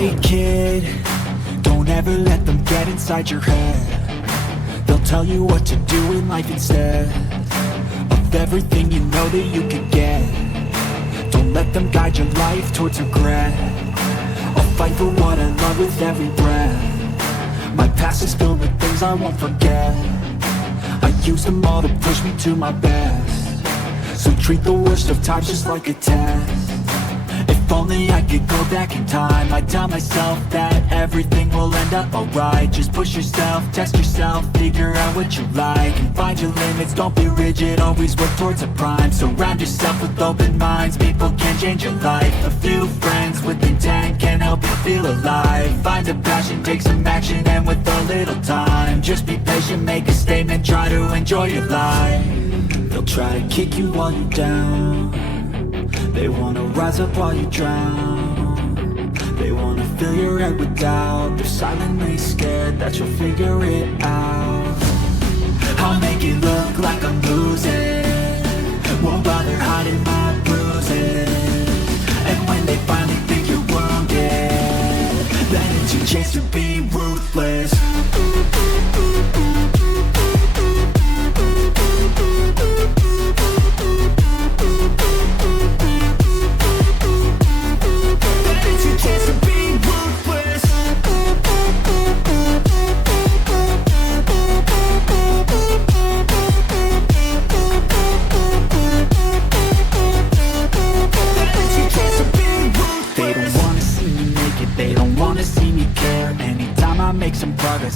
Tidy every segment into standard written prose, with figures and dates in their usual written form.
Hey kid, don't ever let them get inside your head. They'll tell you what to do in life instead of everything you know that you could get. Don't let them guide your life towards regret. I'll fight for what I love with every breath. My past is filled with things I won't forget. I use them all to push me to my best. So treat the worst of times just like a test. If only I could go back in time, I'd tell myself that everything will end up alright. Just push yourself, test yourself, figure out what you like, and find your limits, don't be rigid, always work towards a prime. Surround yourself with open minds, people can change your life. A few friends with intent can help you feel alive. Find a passion, take some action, and with a little time, just be patient, make a statement, try to enjoy your life. They'll try to kick you while you're down. They wanna rise up while you drown. They wanna fill your head with doubt. They're silently scared that you'll figure it out. I'll make it look like I'm losing, won't bother hiding my bruises. And when they finally think you're wounded, then it's your chance to be ruthless.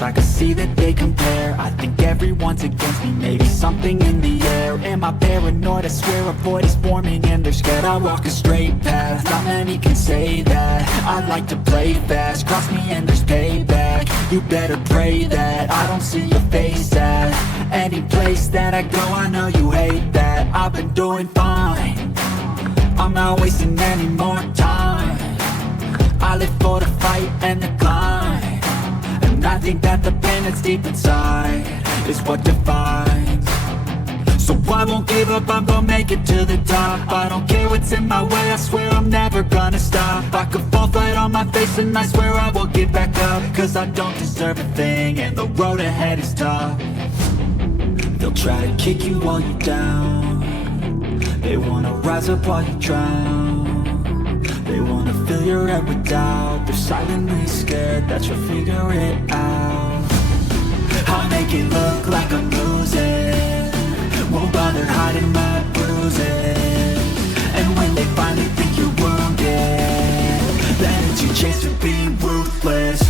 I can see that they compare. I think everyone's against me, maybe something in the air. Am I paranoid? I swear a void is forming and they're scared I walk a straight path. Not many can say that. I like to play fast, cross me and there's payback. You better pray that I don't see your face at any place that I go. I know you hate that. I've been doing fine, I'm not wasting any more time. I live for the fight and the climb. I think that the pain that's deep inside is what defines. So I won't give up, I'm gonna make it to the top. I don't care what's in my way, I swear I'm never gonna stop. I could fall flat on my face and I swear I will get back up. Cause I don't deserve a thing and the road ahead is tough. They'll try to kick you while you're down. They wanna rise up while you drown. They wanna fill your head with doubt. They're silently scared that you'll figure it out. I'll make it look like I'm losing, won't bother hiding my bruises. And when they finally think you're wounded, then it's your chance to be ruthless.